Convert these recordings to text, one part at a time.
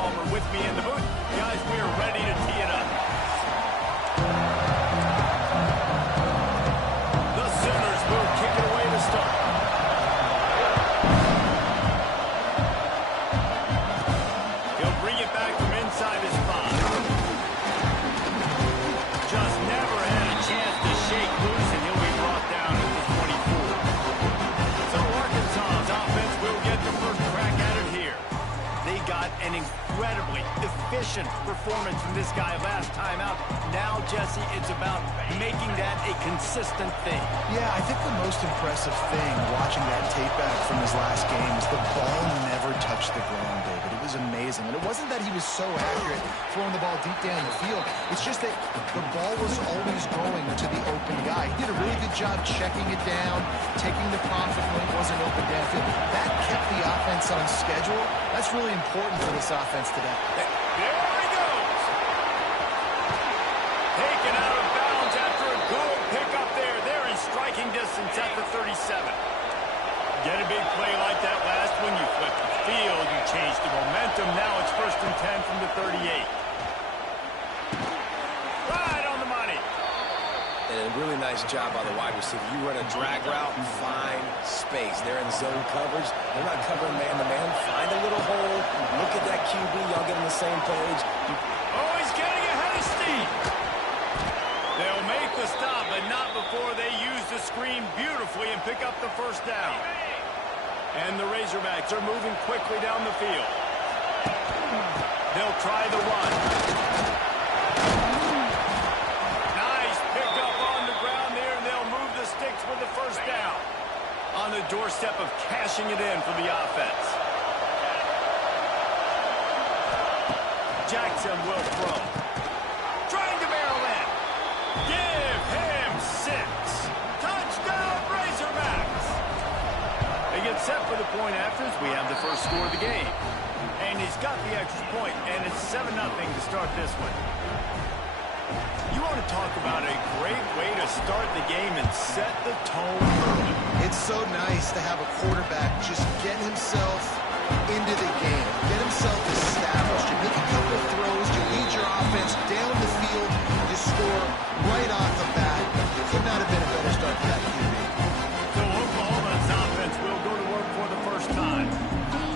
Palmer with me in the booth. Guys, we are ready to tee it up. The Sooners will kick it away to start. He'll bring it back from inside his 5. Just never had a chance to shake loose, and he'll be brought down at the 24. So Arkansas's offense will get the first crack at it here. They got an incredibly efficient performance from this guy last time out. Now, Jesse, it's about making that a consistent thing. Yeah, I think the most impressive thing watching that tape back from his last game is the ball never touched the ground, David. It was amazing. And it wasn't that he was so accurate throwing the ball deep down the field. It's just that the ball was always going to the open guy. He did a really good job checking it down, taking the profit when it wasn't open downfield. That kept the offense on schedule. That's really important for this offense today. There he goes. Taken out of bounds after a good pickup there. They're in striking distance at the 37. Get a big play like that last one, you flip the field, you change the momentum. Now it's 1st and 10 from the 38. Right on the money. And a really nice job by the wide receiver. You run a drag route, find space. They're in zone coverage. They're not covering man-to-man. Find a little hole. Look at that QB. Y'all get on the same page. Oh, he's getting ahead of steam. They'll make the stop, but not before they use the screen beautifully and pick up the first down. And the Razorbacks are moving quickly down the field. They'll try the run. Nice pickup on the ground there, and they'll move the sticks with the first down. On the doorstep of cashing it in for the offense. Jackson will throw. Trying to barrel in. Give him 6. Touchdown, Razorbacks. They get set for the point after as we have the first score of the game. And he's got the extra point, and it's 7-0 to start this one. You want to talk about a great way to start the game and set the tone early. It's so nice to have a quarterback just get himself into the game, get himself established. You make a couple of throws, you lead your offense down the field, you score right off the bat. It could not have been a better start for that QB. So Oklahoma's offense will go to work for the first time.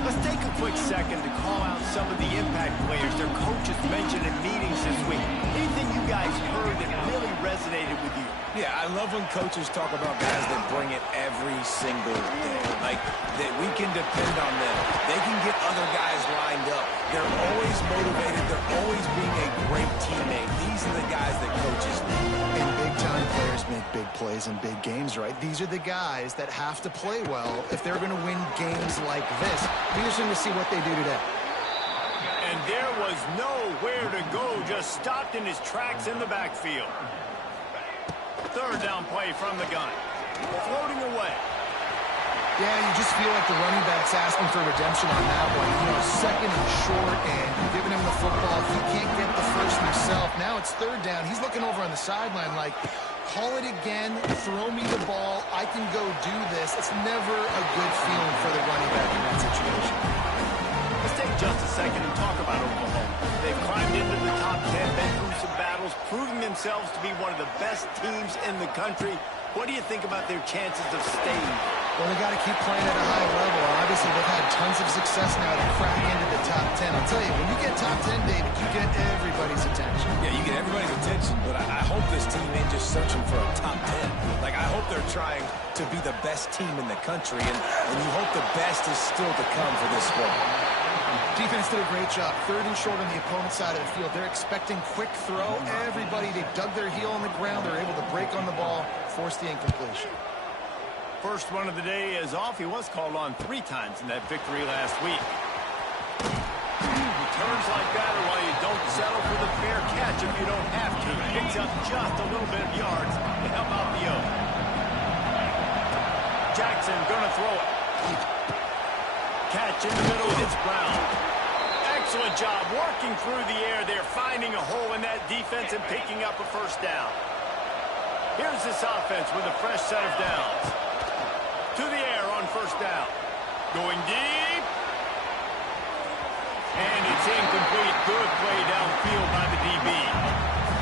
Let's take a quick second to call out some of the impact players their coaches mentioned in meetings this week. Anything you guys heard that really resonated with you? Yeah, I love when coaches talk about guys that bring it every single day. Like, that we can depend on them. They can get other guys lined up. They're always motivated. They're always being a great teammate. These are the guys that coaches need. And big-time players make big plays in big games, right? These are the guys that have to play well if they're going to win games like this. Be interesting to see what they do today. And there was nowhere to go, just stopped in his tracks in the backfield. 3rd down play from the gun. Floating away. Yeah, you just feel like the running back's asking for redemption on that one. You know, 2nd and short, and you're giving him the football. He can't get the first himself. Now it's 3rd down. He's looking over on the sideline like, call it again, throw me the ball, I can go do this. It's never a good feeling for the running back in that situation. Let's take just a second and talk about Oklahoma. They've climbed into the top 10, been through some battles, proving themselves to be one of the best teams in the country. What do you think about their chances of staying? Well, they got to keep playing at a high level. Obviously, they've had tons of success now to crack into the top 10. I'll tell you, when you get top 10, David, you get everybody's attention. Yeah, you get everybody's attention, but I hope this team ain't just searching for a top 10. Like, I hope they're trying to be the best team in the country, and you hope the best is still to come for this squad. Defense did a great job. 3rd and short on the opponent's side of the field. They're expecting quick throw. Everybody, they dug their heel on the ground. They're able to break on the ball, force the incompletion. First one of the day is off. He was called on 3 times in that victory last week. Returns like that are why you don't settle for the fair catch if you don't have to. Picks up just a little bit of yards to help out the O. Jackson gonna throw it. Catch in the middle, it's Brown. Excellent job working through the air there, finding a hole in that defense and picking up a first down. Here's this offense with a fresh set of downs. To the air on first down. Going deep. And it's It's incomplete. Good play downfield by the DB.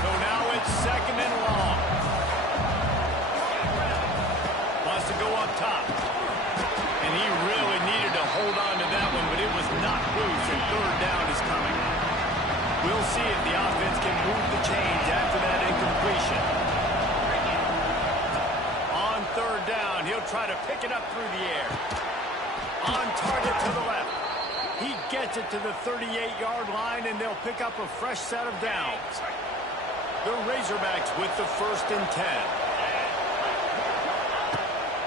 So now it's second and long. Wants to go up top. And he really needed to hold on to that one, but it was not loose, and third down is coming. We'll see if the offense can move the chains after that incompletion. On third down, he'll try to pick it up through the air. On target to the left. He gets it to the 38-yard line, and they'll pick up a fresh set of downs. The Razorbacks with the 1st and 10.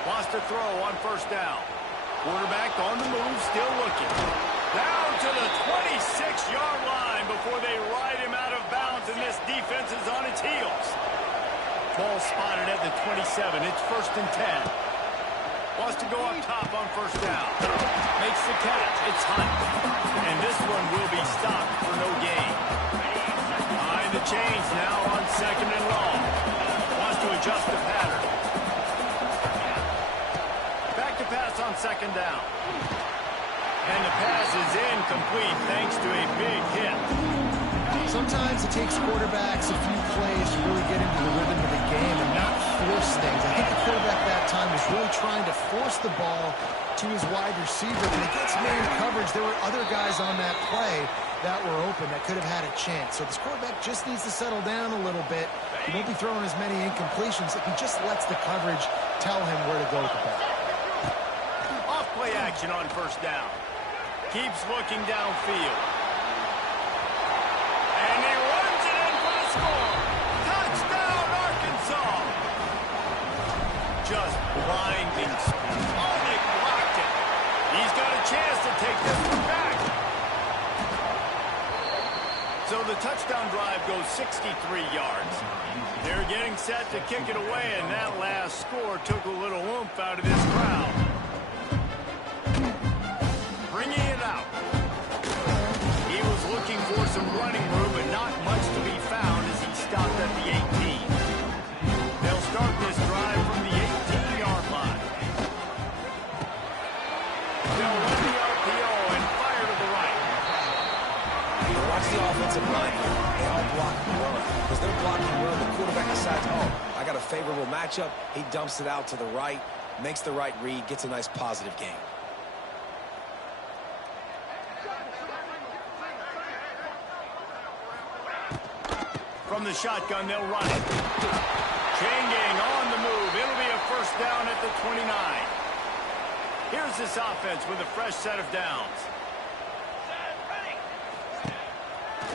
Wants to throw on first down. Quarterback on the move, still looking. Down to the 26-yard line before they ride him out of bounds, and this defense is on its heels. Ball spotted at the 27. It's 1st and 10. Wants to go up top on first down. Makes the catch. It's Hunt. And this one will be stopped for no gain. Behind the chains now on second and long. Wants to adjust the pattern. Back to pass on second down. And the pass is incomplete thanks to a big hit. Sometimes it takes quarterbacks a few plays to really get into the rhythm of the game and not force things. I think the quarterback that time was really trying to force the ball to his wide receiver. When against man coverage, there were other guys on that play that were open that could have had a chance. So this quarterback just needs to settle down a little bit. He won't be throwing as many incompletions if he just lets the coverage tell him where to go with the ball. Off play action on first down. Keeps looking downfield. And he runs it in for the score. Touchdown, Arkansas. Just blinding speed. Oh, they blocked it. He's got a chance to take this one back. So the touchdown drive goes 63 yards. They're getting set to kick it away, and that last score took a little oomph out of this crowd. Bringing it out. He was looking for some running room, but not much to be found as he stopped at the 18. They'll start this drive from the 18-yard line. They'll run the RPO and fire to the right. Watch the offensive line. They all block and run. Because they're blocking and run, the quarterback decides, oh, I got a favorable matchup. He dumps it out to the right, makes the right read, gets a nice positive gain. From the shotgun, they'll run it. Chain gang on the move. It'll be a first down at the 29. Here's this offense with a fresh set of downs.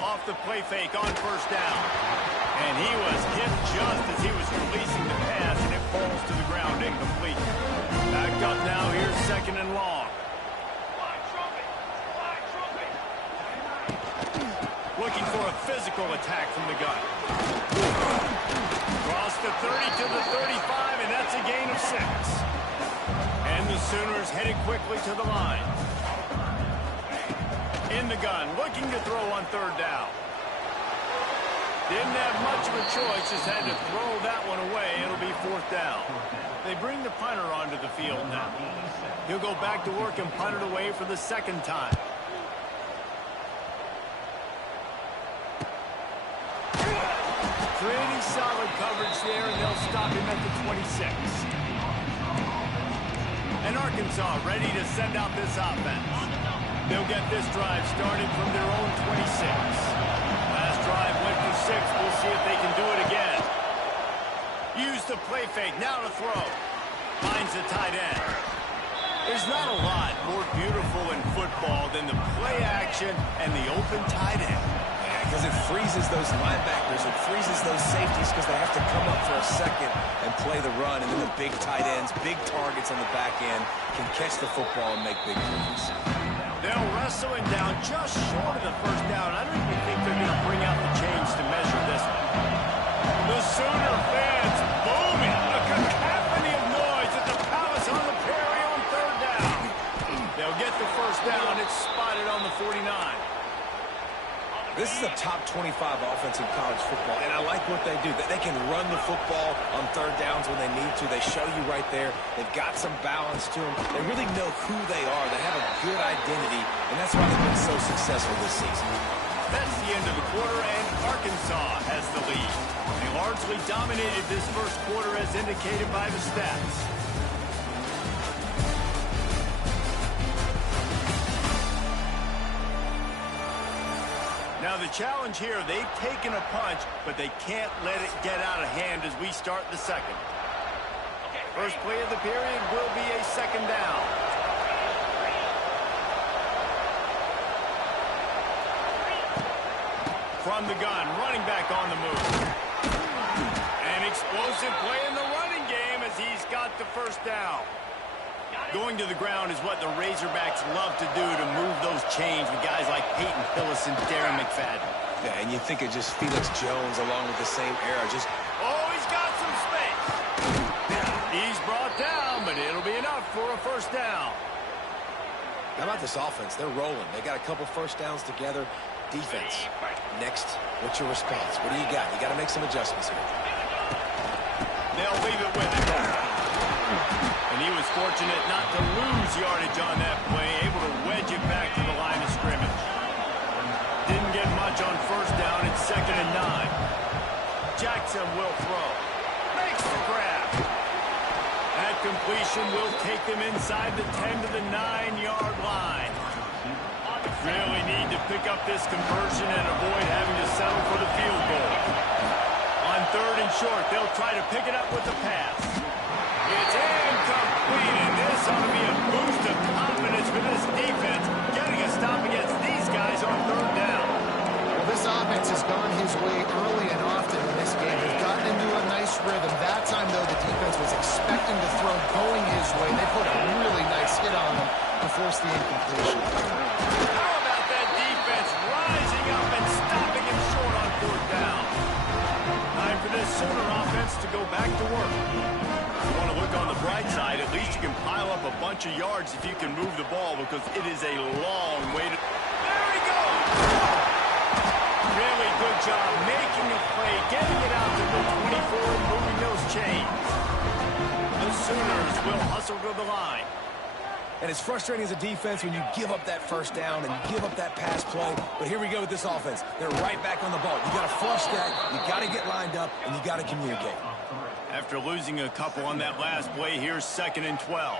Off the play fake on first down. And he was hit just as he was releasing the pass, and it falls to the ground incomplete. Backed up now. Here's second and long. Looking for a physical attack from the gun. Cross the 30 to the 35, and that's a gain of 6. And the Sooners headed quickly to the line. In the gun, looking to throw on third down. Didn't have much of a choice, just had to throw that one away. It'll be fourth down. They bring the punter onto the field now. He'll go back to work and punt it away for the second time. Pretty solid coverage there, and they'll stop him at the 26. And Arkansas ready to send out this offense. They'll get this drive started from their own 26. Last drive went for 6. We'll see if they can do it again. Use the play fake, now to throw. Finds the tight end. There's not a lot more beautiful in football than the play action and the open tight end. Because it freezes those linebackers, it freezes those safeties because they have to come up for a second and play the run, and then the big tight ends, big targets on the back end can catch the football and make big plays. They'll wrestle him down just short of the first down. I don't even think they're going to bring out the chains to measure this one. The Sooner fans booming, a cacophony of noise at the Palace on the Prairie on third down. They'll get the first down. It's spotted on the 49. This is a top 25 offense in college football, and I like what they do. They can run the football on third downs when they need to. They show you right there. They've got some balance to them. They really know who they are. They have a good identity, and that's why they've been so successful this season. That's the end of the quarter, and Arkansas has the lead. They largely dominated this first quarter as indicated by the stats. Now the challenge here, they've taken a punch, but they can't let it get out of hand as we start the second. First play of the period will be a second down. From the gun, running back on the move. An explosive play in the running game as he's got the first down. Going to the ground is what the Razorbacks love to do to move those chains with guys like Peyton Hillis and Darren McFadden. Yeah, and you think of just Felix Jones along with the same era. Oh, he's got some space. He's brought down, but it'll be enough for a first down. How about this offense? They're rolling. They got a couple first downs together. Defense. Next, what's your response? What do you got? You got to make some adjustments here. They'll leave it with him. And he was fortunate not to lose yardage on that play, able to wedge it back to the line of scrimmage. Didn't get much on first down. It's 2nd and 9. Jackson will throw. Makes the grab. That completion will take them inside the 10 to the 9-yard line. Really need to pick up this conversion and avoid having to settle for the field goal. On 3rd and short, they'll try to pick it up with the pass. It's incomplete, and this ought to be a boost of confidence for this defense, getting a stop against these guys on 3rd down. Well, this offense has gone his way early and often in this game. They've gotten into a nice rhythm. That time, though, the defense was expecting the throw going his way. They put a really nice hit on him to force the incompletion. How about that defense rising up and stopping him short on 4th down? Time for this Sooner offense to go back to work. If you want to look on the bright side, at least you can pile up a bunch of yards if you can move the ball, because it is a long way to... There he goes! Really good job making a play, getting it out to the 24 and moving those chains. The Sooners will hustle to the line. And it's frustrating as a defense when you give up that first down and you give up that pass play. But here we go with this offense. They're right back on the ball. You got to flush that, you got to get lined up, and you got to communicate. After losing a couple on that last play, here's 2nd and 12.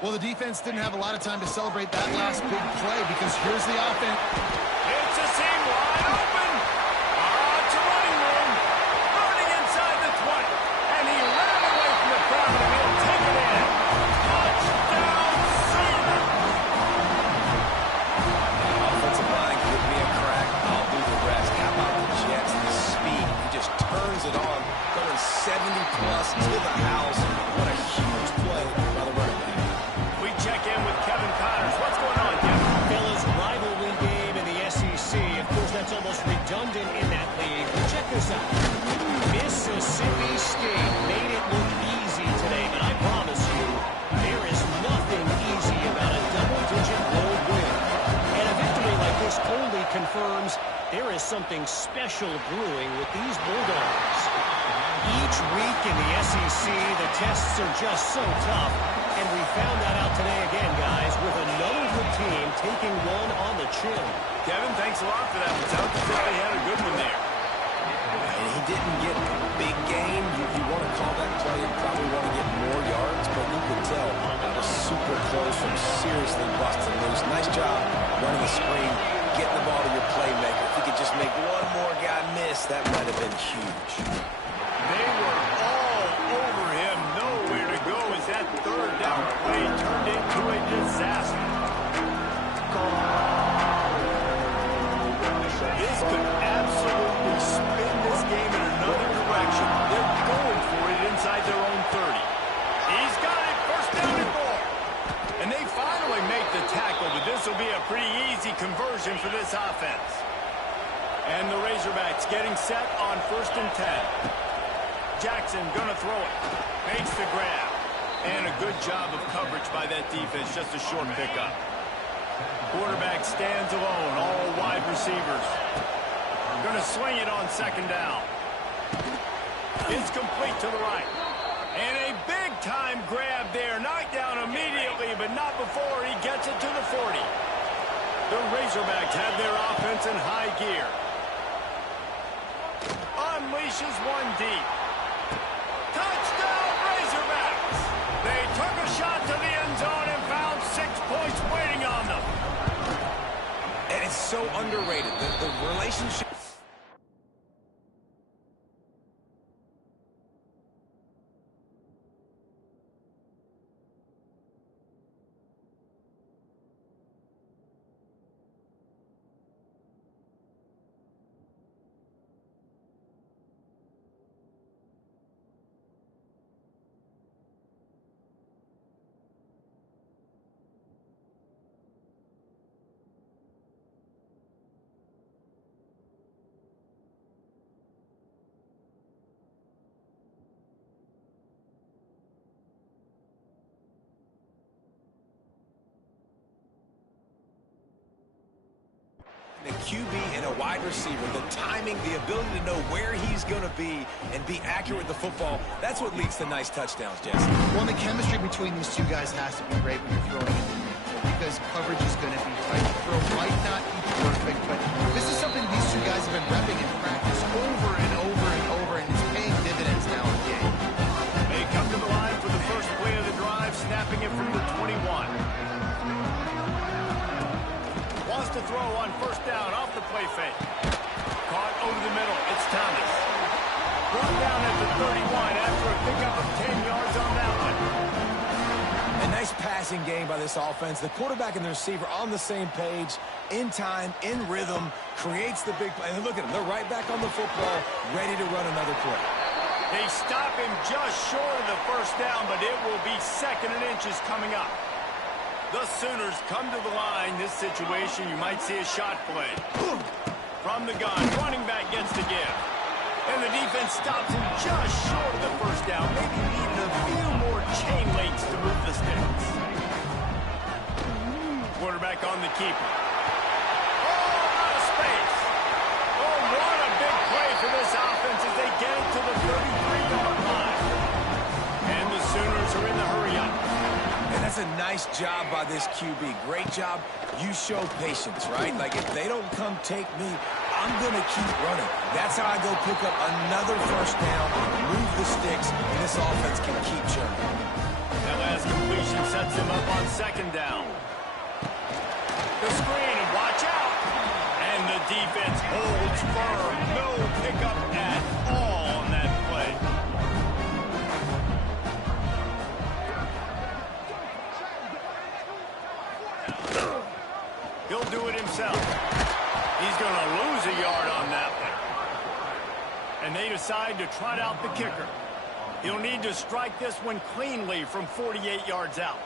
Well, the defense didn't have a lot of time to celebrate that last big play, because here's the offense. It's a seam wide open. It's a running room. Burning inside the 20. And he ran away from the crowd, and he'll take it in. Touchdown, Sooner. Offensive line, give me a crack. I'll do the rest. How about the Jets and the speed? He just turns it on, going 70-plus to the house. What a huge play by the running back. We check in with Kevin Connors. What's going on, Kevin? Fellas, rivalry game in the SEC. Of course, that's almost redundant in that league. But check this out. Mississippi State made it look easy today, but I promise you, there is nothing easy about a double-digit road win. And a victory like this only confirms there is something special brewing with these Bulldogs. Each week in the SEC, the tests are just so tough. And we found that out today again, guys, with another good team taking one on the chin. Kevin, thanks a lot for that. It sounds as if they had a good one there. And he didn't get big game. You want to call that play and probably want to get more yards, but you could tell that was super close from seriously busting loose. Nice job running the screen, getting the ball to your playmaker. If you could just make one more guy miss, that might have been huge. They were all over him. Nowhere to go as that 3rd down play turned into a disaster. This could absolutely spin this game in another direction. They're going for it inside their own 30. He's got it. First down and 4. And they finally make the tackle, but this will be a pretty easy conversion for this offense. And the Razorbacks getting set on 1st and 10. Jackson gonna throw it. Makes the grab. And a good job of coverage by that defense. Just a short pickup. Quarterback stands alone. All wide receivers. going to swing it on second down. It's complete to the right. And a big-time grab there. Knocked down immediately, but not before he gets it to the 40. The Razorbacks have their offense in high gear. Unleashes one deep. Touchdown, Razorbacks! They took a shot to the end zone and found 6 points waiting on them. And it's so underrated. The relationship. A QB and a wide receiver, the timing, the ability to know where he's going to be and be accurate with the football, that's what leads to nice touchdowns, Jesse. Well, the chemistry between these two guys has to be great when you're throwing in the neutral because coverage is going to be tight. The throw might not be perfect, but this is something these two guys have been repping in practice over and over and over, and it's paying dividends now in the game. They come to the line for the first play of the drive, snapping it from the 21. Wants to throw on first down off the play fake. Caught over the middle. It's Thomas. Brought down at the 31 after a pickup of 10 yards on that one. A nice passing game by this offense. The quarterback and the receiver on the same page, in time, in rhythm, creates the big play. And look at them. They're right back on the football, ready to run another play. They stop him just short of the first down, but it will be 2nd and inches coming up. The Sooners come to the line. This situation, you might see a shot play. From the gun, running back gets the give. And the defense stops him just short of the first down. Maybe needing a few more chain links to move the sticks. Quarterback on the keeper. Oh, out of space. Oh, what a big play for this offense as they get it to the 33-yard line. And the Sooners are in the hurry-up. And that's a nice job by this QB. Great job. You show patience, right? Like, if they don't come take me, I'm going to keep running. That's how I go pick up another first down, move the sticks, and this offense can keep churning. That last completion sets them up on second down. The screen, and watch out. And the defense holds firm. No pickup at all on that play. He'll do it himself. He's going to lose a yard on that one. And they decide to trot out the kicker. He'll need to strike this one cleanly from 48 yards out.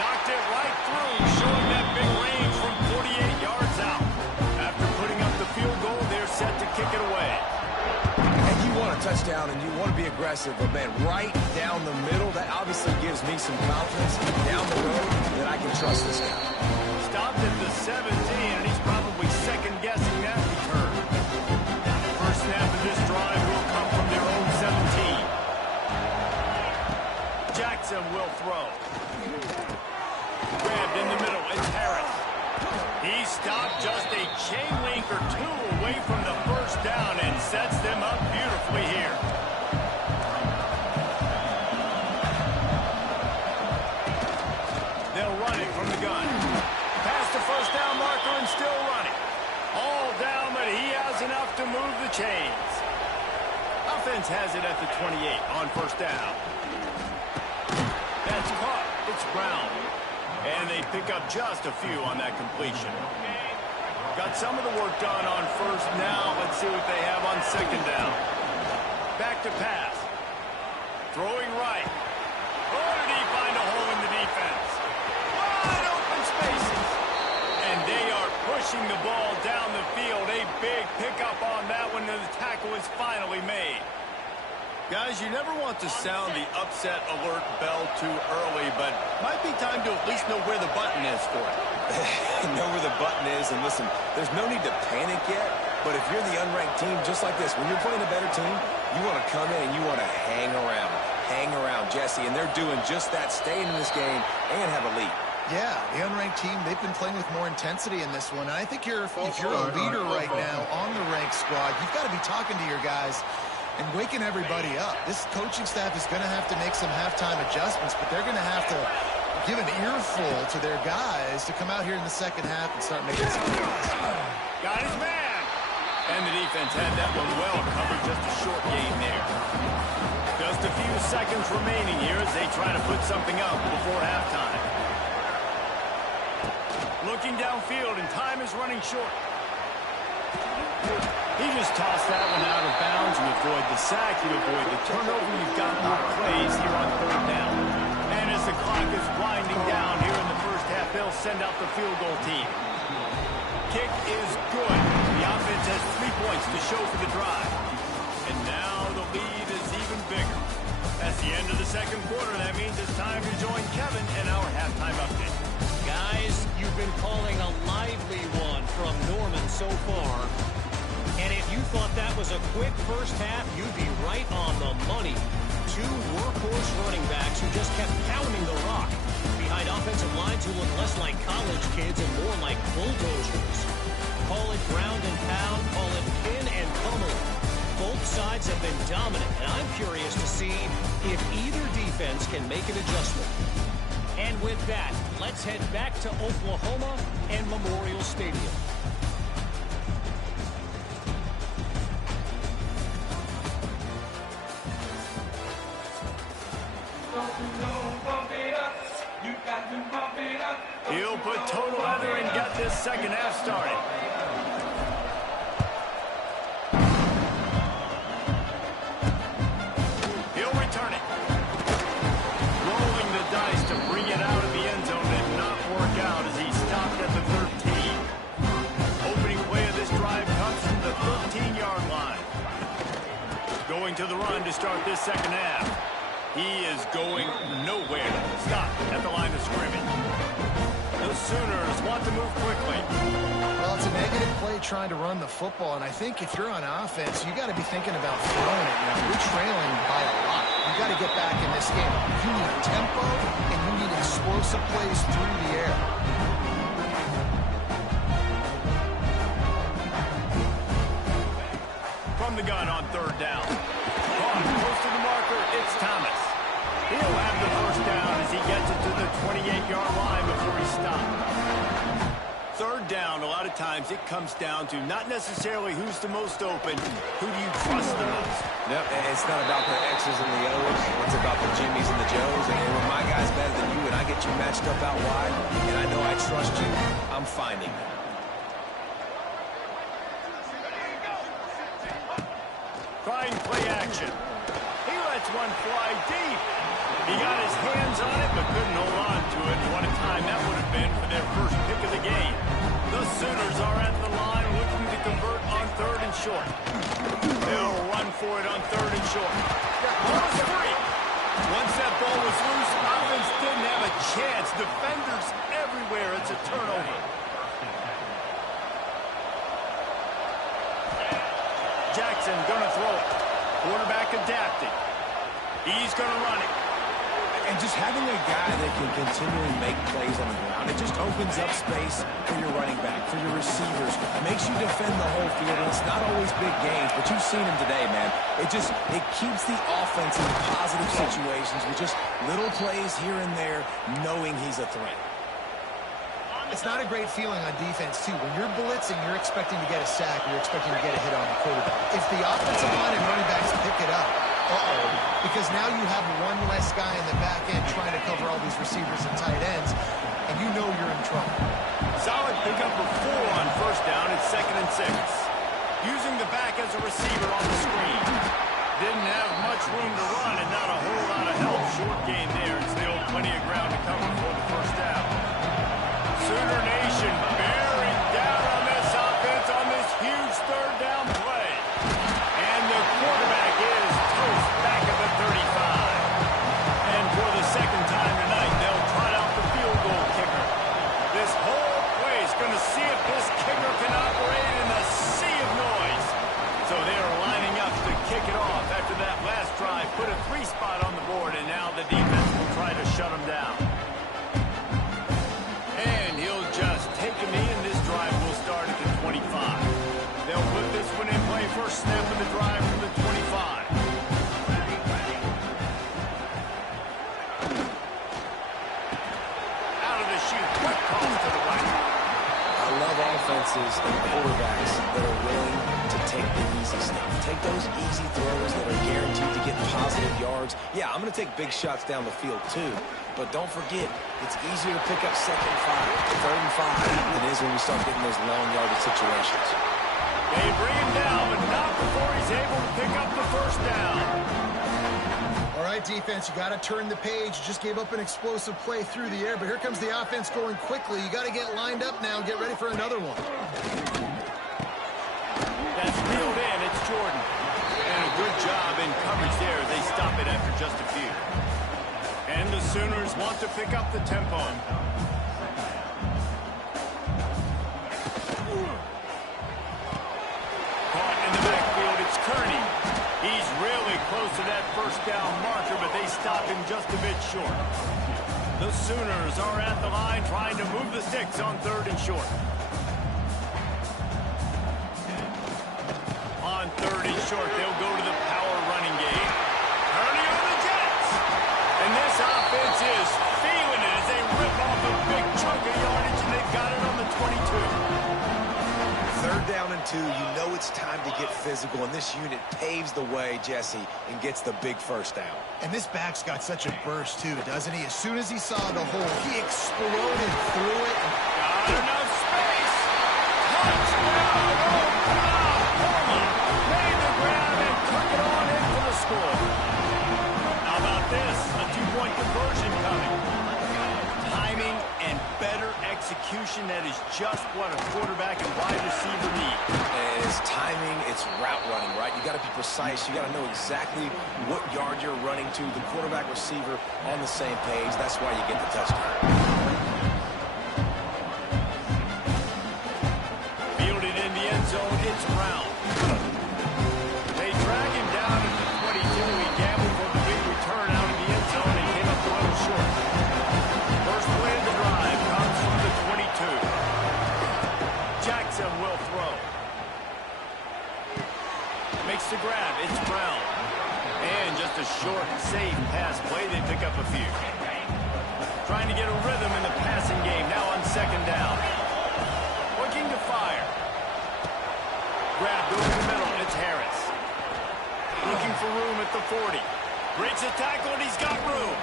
Knocked it right through, showing that big range from 48 yards out. After putting up the field goal, they're set to kick it away. And you want a touchdown and you want to be aggressive, but man, right down the middle, that obviously gives me some confidence down the road that I can trust this guy. Stopped at the 17, and he's probably second-guessing that return. First snap of this drive will come from their own 17. Jackson will throw. Grabbed in the middle, it's Harris. He stopped just a chain link or two away from the first down and sets them up beautifully here. They'll run it from the gun. Past the first down marker and still running. All down, but he has enough to move the chains. Offense has it at the 28 on first down. That's caught. It's Brown. And they pick up just a few on that completion. Got some of the work done on first. Now let's see what they have on second down. Back to pass. Throwing right. Oh, did he find a hole in the defense? Wide open spaces. And they are pushing the ball down the field. A big pickup on that one, and the tackle is finally made. Guys, you never want to sound the upset alert bell too early, but might be time to at least know where the button is for it. You know where the button is, and listen, there's no need to panic yet, but if you're the unranked team, just like this, when you're playing a better team, you want to come in and you want to hang around, Jesse, and they're doing just that, staying in this game and have a lead. Yeah, the unranked team, they've been playing with more intensity in this one, and I think if you're a leader right now on the ranked squad, you've got to be talking to your guys and waking everybody up. This coaching staff is going to have to make some halftime adjustments, but they're going to have to give an earful to their guys to come out here in the second half and start making some plays. Got his man. And the defense had that one well covered. Just a short gain there. Just a few seconds remaining here as they try to put something up before halftime. Looking downfield, and time is running short. He just tossed that one out of bounds. You avoid the sack, you avoid the turnover. You've got more plays here on third down. And as the clock is winding down here in the first half, they'll send out the field goal team. Kick is good. The offense has 3 points to show for the drive. And now the lead is even bigger. That's the end of the second quarter. That means it's time to join Kevin in our halftime update. Guys, you've been calling a lively one from Norman so far. And if you thought that was a quick first half, you'd be right on the money. Two workhorse running backs who just kept pounding the rock behind offensive lines who look less like college kids and more like bulldozers. Call it ground and pound, call it pin and pummel. Both sides have been dominant, and I'm curious to see if either defense can make an adjustment. And with that, let's head back to Oklahoma and Memorial Stadium. He'll put total leather and get this second half started. He'll return it. Rolling the dice to bring it out of the end zone did not work out as he stopped at the 13. Opening play of this drive comes from the 13-yard line. Going to the run to start this second half. He is going nowhere. Stop at the line of scrimmage. The Sooners want to move quickly. Well, it's a negative play trying to run the football, and I think if you're on offense, you got to be thinking about throwing it now. You're trailing by a lot. You got to get back in this game. You need tempo, and you need explosive plays through the air. From the gun on third down. Close to the marker, it's Thomas. He'll have the first down as he gets it to the 28-yard line before he stops. Third down, a lot of times it comes down to not necessarily who's the most open, who do you trust the most? Yep, it's not about the X's and the O's. It's about the Jimmys and the Joes. And when my guy's better than you and I get you matched up out wide, and I know I trust you, I'm finding it. Trying play action. He lets one fly deep. He got his hands on it, but couldn't hold on to it. What a time that would have been for their first pick of the game. The Sooners are at the line looking to convert on third and short. They'll run for it on third and short. Ball is free. Once that ball was loose, offense didn't have a chance. Defenders everywhere. It's a turnover. Jackson gonna throw it. Quarterback adapting. He's gonna run it. And just having a guy that can continually make plays on the ground, it just opens up space for your running back, for your receivers, makes you defend the whole field. And it's not always big games, but you've seen him today, man. It keeps the offense in positive situations with just little plays here and there, knowing he's a threat. It's not a great feeling on defense, too. When you're blitzing, you're expecting to get a sack, you're expecting to get a hit on the quarterback. If the offensive line and running backs pick it up, because now you have one less guy in the back end trying to cover all these receivers and tight ends, and you know you're in trouble. Solid pickup of 4 on first down. It's 2nd and 6. Using the back as a receiver on the screen. Didn't have much room to run and not a whole lot of help. Short gain there. And still plenty of ground to cover for the first down. Sooner Nation bearing down on this offense on this huge third down play. And the quarterback is toast back at the 35. And for the second time tonight, they'll trot out the field goal kicker. This whole defenses and quarterbacks that are willing to take the easy stuff. Take those easy throws that are guaranteed to get positive yards. Yeah, I'm going to take big shots down the field too, but don't forget, it's easier to pick up third and five than it is when we start getting those long yardage situations. They bring him down, but not before he's able to pick up the first down. All right, defense, you got to turn the page. You just gave up an explosive play through the air, but here comes the offense going quickly. You got to get lined up now and get ready for another one. That's reeled in. It's Jordan. And a good job in coverage there. They stop it after just a few. And the Sooners want to pick up the tempo. Caught in the backfield, it's Kearney. He's really close to that first down marker, but they stop him just a bit short. The Sooners are at the line trying to move the sticks on 3rd and short. On 3rd and short, they'll go to the power running game. Kearney on the Jets. And this offense is feeling it as they rip off a big chunk of yardage, and they've got it on the 22. 3rd down and 2, you know it's time to get physical, and this unit paves the way, Jesse, and gets the big first down. And this back's got such a burst, too, doesn't he? As soon as he saw the hole, he exploded through it. Got enough space. Touchdown, Oklahoma. Made the grab and took it on in for the score. How about this? A 2-point conversion coming. Timing and better execution, that is just what a quarterback and wide receiver need. And it's timing, it's route running, right? You got to be precise. You got to know exactly what yard you're running to. The quarterback receiver on the same page. That's why you get the touchdown. Fielded in the end zone, it's Brown. They drag him down at the 22. He gambled for the big return out of the end zone and came up a little short. First play of the drive comes from the 22. Jackson will throw. Makes the grab. It's Brown. And just a short, safe pass play. They pick up a few. Trying to get a rhythm in the passing game. Now on 2nd down. Looking to fire. Grabbed over the middle. It's Harris. Looking for room at the 40. Breaks a tackle, and he's got room.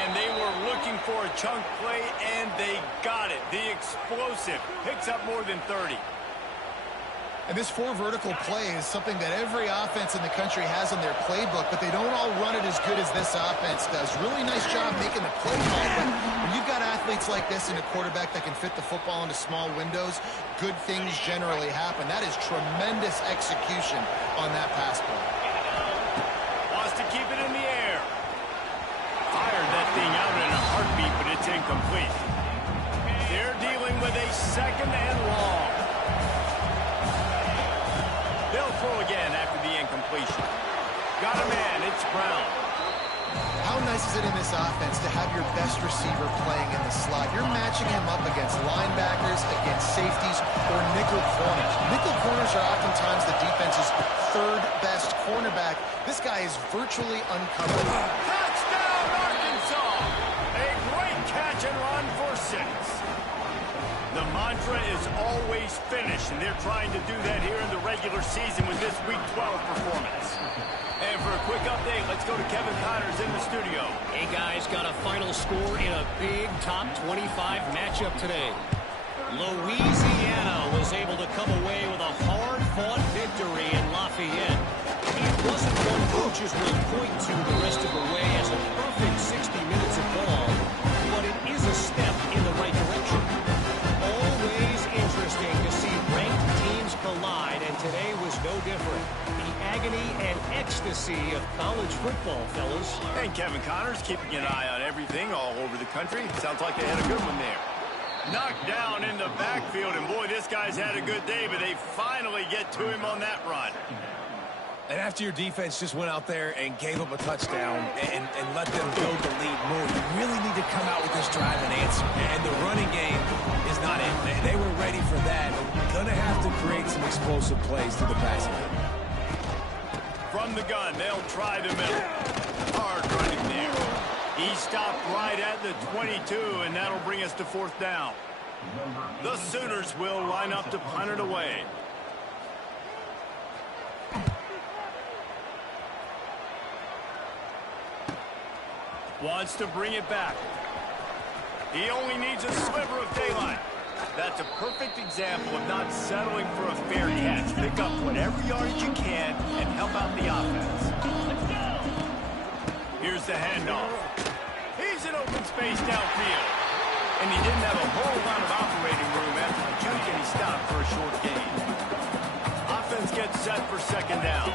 And they were looking for a chunk play, and they got it. The explosive picks up more than 30. And this 4 vertical play is something that every offense in the country has in their playbook, but they don't all run it as good as this offense does. Really nice job making the play call, but when you've got athletes like this and a quarterback that can fit the football into small windows, good things generally happen. That is tremendous execution on that pass play. Wants to keep it in the air. Fired that thing out in a heartbeat, but it's incomplete. They're dealing with a 2nd and long. They'll throw again after the incompletion. Got a man, it's Brown. How nice is it in this offense to have your best receiver playing in the slot? You're matching him up against linebackers, against safeties, or nickel corners. Nickel corners are oftentimes the defense's 3rd best cornerback. This guy is virtually uncoverable. Touchdown, Arkansas! A great catch and run for 6. The mantra is always finish, and they're trying to do that here in the regular season with this Week 12 performance. And for a quick update, let's go to Kevin Connors in the studio. Hey, guys, got a final score in a big top 25 matchup today. Louisiana was able to come away with a hard-fought victory in Lafayette. It wasn't what coaches will point to the rest of the way as a perfect 60 minutes of ball, but it is a step in the right direction. Always interesting to see ranked teams collide, and today was no different. The agony and ecstasy of college football, fellas. And Kevin Connors keeping an eye on everything all over the country. Sounds like they had a good one there. Knocked down in the backfield, and boy, this guy's had a good day, but they finally get to him on that run. And after your defense just went out there and gave up a touchdown and let them build the lead more, you really need to come out with this drive and answer. And the running game is not it. They were ready for that. Going to have to create some explosive plays through the passing game. From the gun, they'll try the middle. Hard running there. He stopped right at the 22, and that'll bring us to 4th down. The Sooners will line up to punt it away. Wants to bring it back. He only needs a sliver of daylight. That's a perfect example of not settling for a fair catch. Pick up whatever yardage you can and help out the offense. Here's the handoff. He's in open space downfield. And he didn't have a whole lot of operating room after the juke, and he stopped for a short gain. Offense gets set for second down.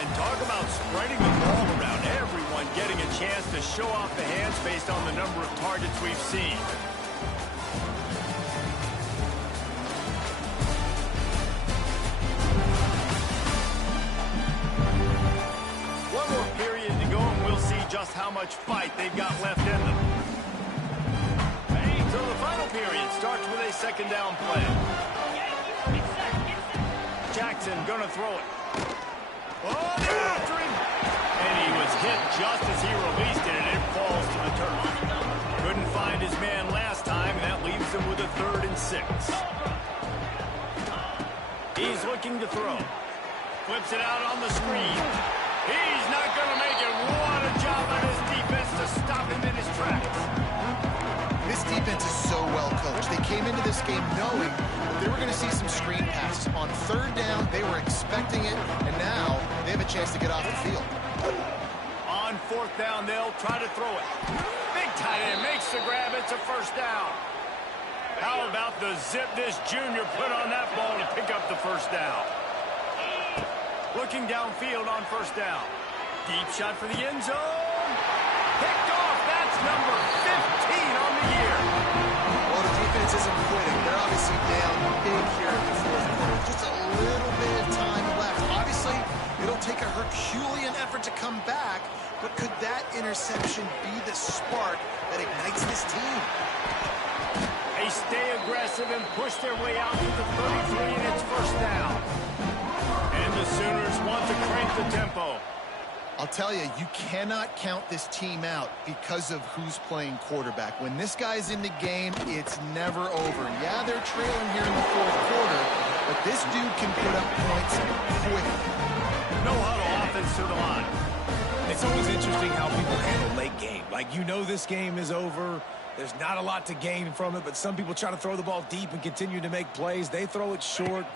And talk about spreading the ball around. Everyone getting a chance to show off the hands based on the number of targets we've seen. One more period to go, and we'll see just how much fight they've got left in them. So the final period starts with a second down play. Jackson gonna throw it. Oh, they're after him! And he was hit just as he released it, and it falls to the turf. Couldn't find his man last time, and that leaves him with a 3rd and 6. He's looking to throw. Flips it out on the screen. He's not going to make it. What a job on his defense to stop him in his tracks. This defense is so well coached. They came into this game knowing that they were going to see some screen passes. On 3rd down, they were expecting it, and now they have a chance to get off the field. On 4th down, they'll try to throw it. Big tight end makes the grab. It's a 1st down. How about the zip this junior put on that ball to pick up the 1st down? Looking downfield on 1st down. Deep shot for the end zone. Picked off. That's number 15 on the year. Well, the defense isn't quitting. They're obviously down big here in the 4th quarter. Just a little bit of time left. Obviously, it'll take a Herculean effort to come back, but could that interception be the spark that ignites this team? They stay aggressive and push their way out to the 33, and it's 1st down. And the Sooners want to crank the tempo. I'll tell you, you cannot count this team out because of who's playing quarterback. When this guy's in the game, it's never over. Yeah, they're trailing here in the 4th quarter, but this dude can put up points quickly. No huddle offense to the line. It's always interesting how people handle late game. Like, you know this game is over. There's not a lot to gain from it, but some people try to throw the ball deep and continue to make plays. They throw it short.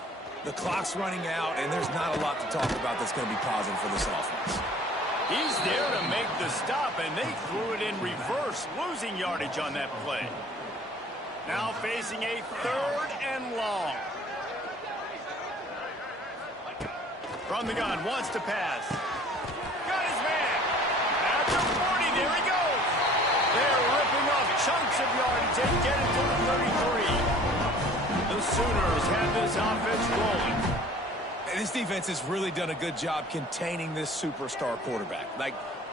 The clock's running out, and there's not a lot to talk about that's going to be positive for this offense. He's there to make the stop, and they threw it in reverse, losing yardage on that play. Now facing a 3rd and long. From the gun, wants to pass. Got his man. At the 40, there he goes. They're ripping off chunks of yardage and get it to the 33. The Sooners have this offense rolling. And this defense has really done a good job containing this superstar quarterback.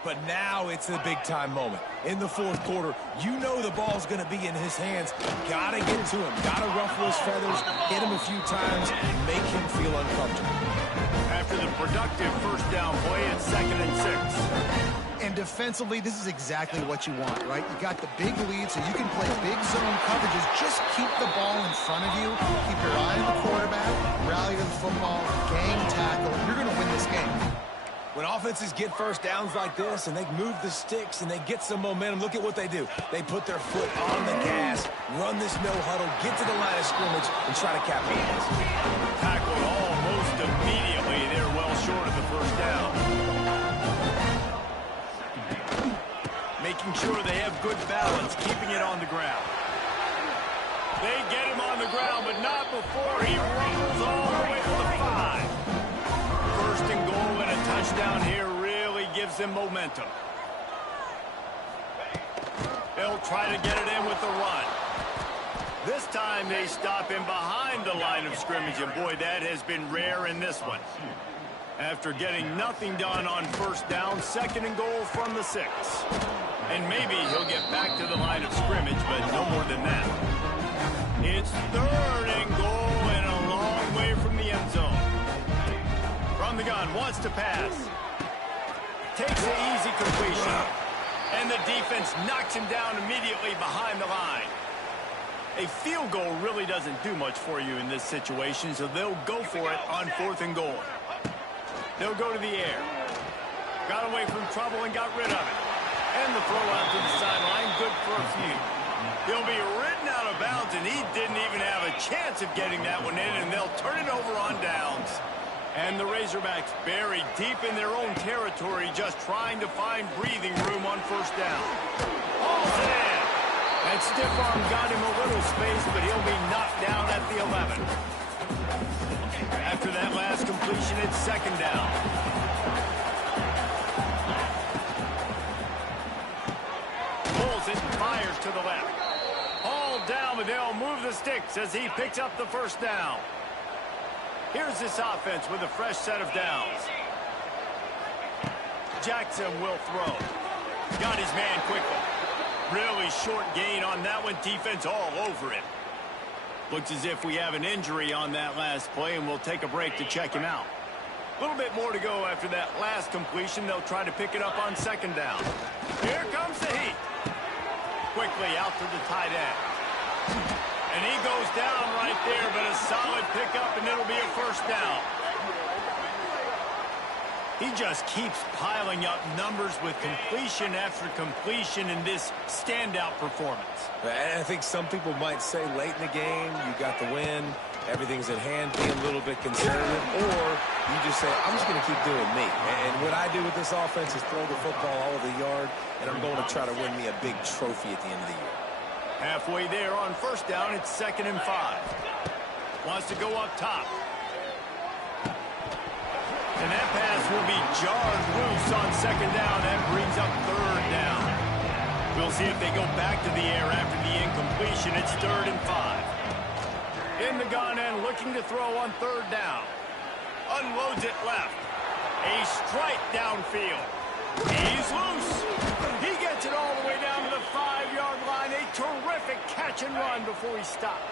But now it's the big-time moment. In the 4th quarter, you know the ball's going to be in his hands. Got to get to him. Got to ruffle his feathers, hit him a few times, and make him feel uncomfortable. After the productive 1st down play, it's 2nd and 6. And defensively, this is exactly what you want, right? You got the big lead, so you can play big zone coverages. Just keep the ball in front of you. Keep your eye on the quarterback. Rally to the football. Gang tackle. You're going to win this game. When offenses get 1st downs like this and they move the sticks and they get some momentum, look at what they do. They put their foot on the gas, run this no huddle, get to the line of scrimmage, and try to capitalize. Tackled almost immediately. They're well short of the 1st down. Making sure they have good balance, keeping it on the ground. They get him on the ground, but not before he rumbles all the way to the 5. 1st and goal and a touchdown here really gives them momentum. They'll try to get it in with the run. This time they stop him behind the line of scrimmage, and boy, that has been rare in this one. After getting nothing done on 1st down, 2nd and goal from the 6. And maybe he'll get back to the line of scrimmage, but no more than that. It's 3rd and goal and a long way from the end zone. From the gun, wants to pass. takes the easy completion. And the defense knocks him down immediately behind the line. A field goal really doesn't do much for you in this situation, so they'll go for it on 4th and goal. They'll go to the air. Got away from trouble and got rid of it. And the throw out to the sideline, good for a few. He'll be ridden out of bounds, and he didn't even have a chance of getting that one in, and they'll turn it over on downs. And the Razorbacks buried deep in their own territory, just trying to find breathing room on 1st down. Hauls it in. That stiff arm got him a little space, but he'll be knocked down at the 11. After that last completion, it's 2nd down. Pulls it and fires to the left. Hauled down, but they'll move the sticks as he picks up the 1st down. Here's this offense with a fresh set of downs. Jackson will throw. Got his man quickly. Really short gain on that one. Defense all over him. Looks as if we have an injury on that last play, and we'll take a break to check him out. A little bit more to go after that last completion. They'll try to pick it up on 2nd down. Here comes the heat. Quickly out to the tight end. And he goes down right there, but a solid pickup, and it'll be a 1st down. He just keeps piling up numbers with completion after completion in this standout performance. And I think some people might say late in the game, you got the win, everything's at hand, be a little bit conservative, or you just say, I'm just going to keep doing me. And what I do with this offense is throw the football all over the yard, and I'm going to try to win me a big trophy at the end of the year. Halfway there on 1st down, it's 2nd and 5. Wants to go up top. And that pass will be jarred loose on 2nd down. That brings up 3rd down. We'll see if they go back to the air after the incompletion. It's 3rd and 5. In the gun and looking to throw on 3rd down. Unloads it left. A strike downfield. He's loose. He gets it all the way down to the 5-yard line. A terrific catch and run before he stopped.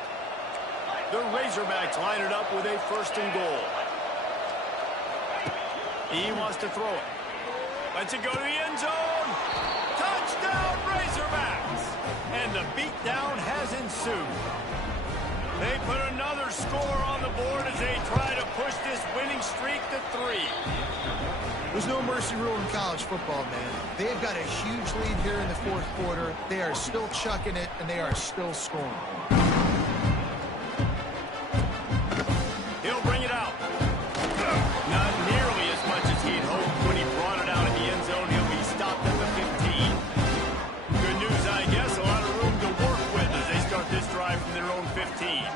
The Razorbacks line it up with a 1st and goal. He wants to throw it. Lets it go to the end zone. Touchdown, Razorbacks! And the beatdown has ensued. They put another score on the board as they try to push this winning streak to 3. There's no mercy rule in college football, man. They've got a huge lead here in the 4th quarter. They are still chucking it, and they are still scoring. He'll bring it out. Not nearly as much as he'd hoped when he brought it out in the end zone. He'll be stopped at the 15. Good news, I guess. A lot of room to work with as they start this drive from their own 15.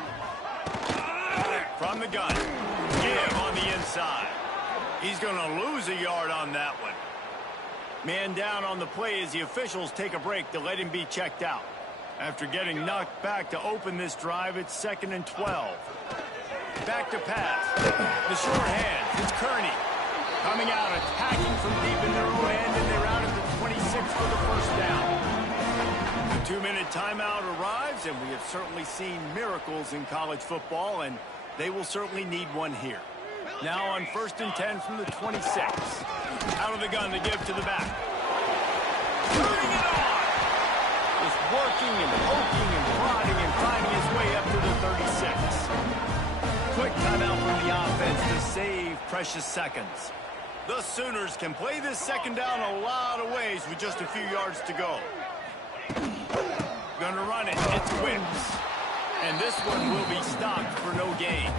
From the gun. Give on the inside. He's going to lose a yard on that one. Man down on the play as the officials take a break to let him be checked out. After getting knocked back to open this drive, it's 2nd and 12. Back to pass. The short hand. It's Kearney. Coming out, attacking from deep in their own end, and they're out at the 26 for the 1st down. The 2-minute timeout arrives, and we have certainly seen miracles in college football, and they will certainly need one here. Now on 1st and 10 from the 26. Out of the gun to give to the back. Turning it on! Just working and poking and prodding and finding his way up to the 36. Quick timeout from the offense to save precious seconds. The Sooners can play this 2nd down a lot of ways with just a few yards to go. Gonna run it. It's Wicks. And this one will be stopped for no gain.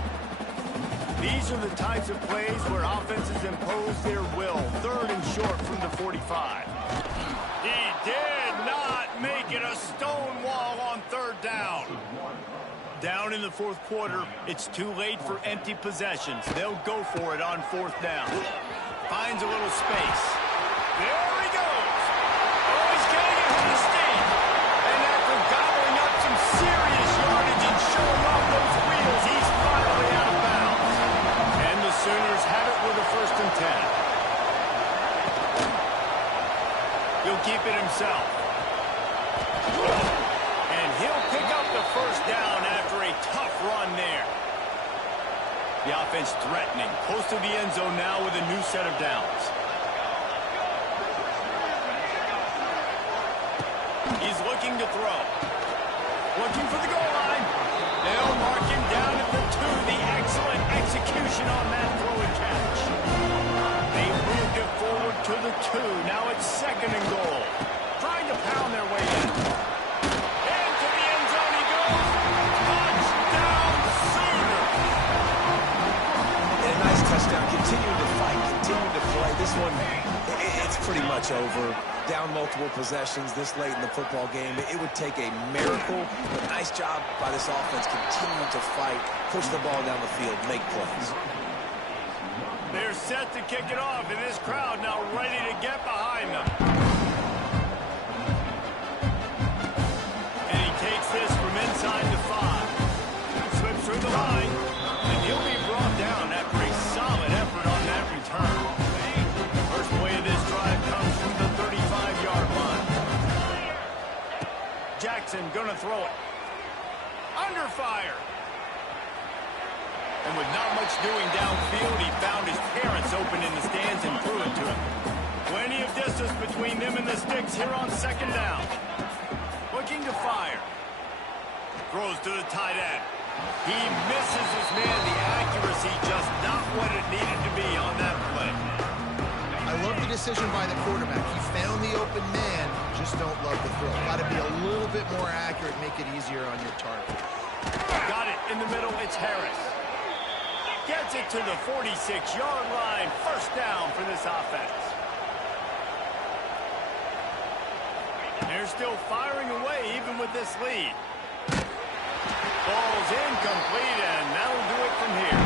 These are the types of plays where offenses impose their will. 3rd and short from the 45. He did not make it a stone wall on 3rd down. Down in the 4th quarter, it's too late for empty possessions. They'll go for it on 4th down. Finds a little space. There he goes. Oh, he's getting ahead of steam. And after gobbling up some serious yardage and showing off those wheels, he's finally out of bounds. And the Sooners have it with a 1st and 10. He'll keep it himself. And he'll pick up the 1st down after a tough run there. The offense threatening, close to the end zone now with a new set of downs. He's looking to throw. Looking for the goal line. They'll mark him down at the 2. The excellent execution on that throw and catch. They moved it forward to the 2. Now it's 2nd and goal. Trying to pound their way in. Into the end zone he goes. Touchdown, Sooners. And a nice touchdown. Continuing to fight, continuing to play. This one, it's pretty much over. Down multiple possessions this late in the football game. It would take a miracle, but nice job by this offense continuing to fight, push the ball down the field, make plays. They're set to kick it off, and this crowd now ready to get behind them. And he takes this from inside the 5. Slips through the line, and he'll be brought down after a solid effort on that return. First play of this drive comes from the 35-yard line. Jackson gonna throw it. Under fire. And with not much doing downfield, he found his parents open in the stands and threw it to him. Plenty of distance between them and the sticks here on 2nd down. Looking to fire. Throws to the tight end. He misses his man. The accuracy just not what it needed to be on that play. I love the decision by the quarterback. He found the open man, just don't love the throw. Got to be a little bit more accurate, make it easier on your target. Got it in the middle, it's Harris. Gets it to the 46-yard line. 1st down for this offense. They're still firing away even with this lead. Ball's incomplete, and that'll do it from here.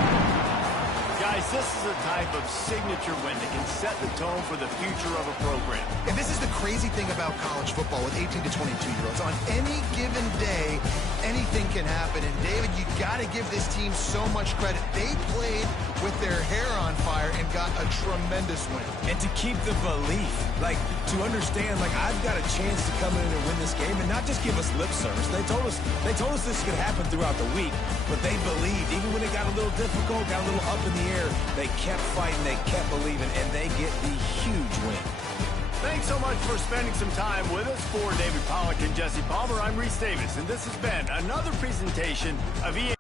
Guys, this is a type of signature win that can set the tone for the future of a program. And this is the crazy thing about college football with 18 to 22-year-olds. On any given day, anything can happen. And, David, you got to give this team so much credit. They played with their hair on fire and got a tremendous win. And to keep the belief, like, to understand, like, I've got a chance to come in and win this game and not just give us lip service. They told us this could happen throughout the week, but they believed. Even when it got a little difficult, got a little up in the air, they kept fighting, they kept believing, and they get the huge win. Thanks so much for spending some time with us. For David Pollack and Jesse Palmer, I'm Reese Davis, and this has been another presentation of EA.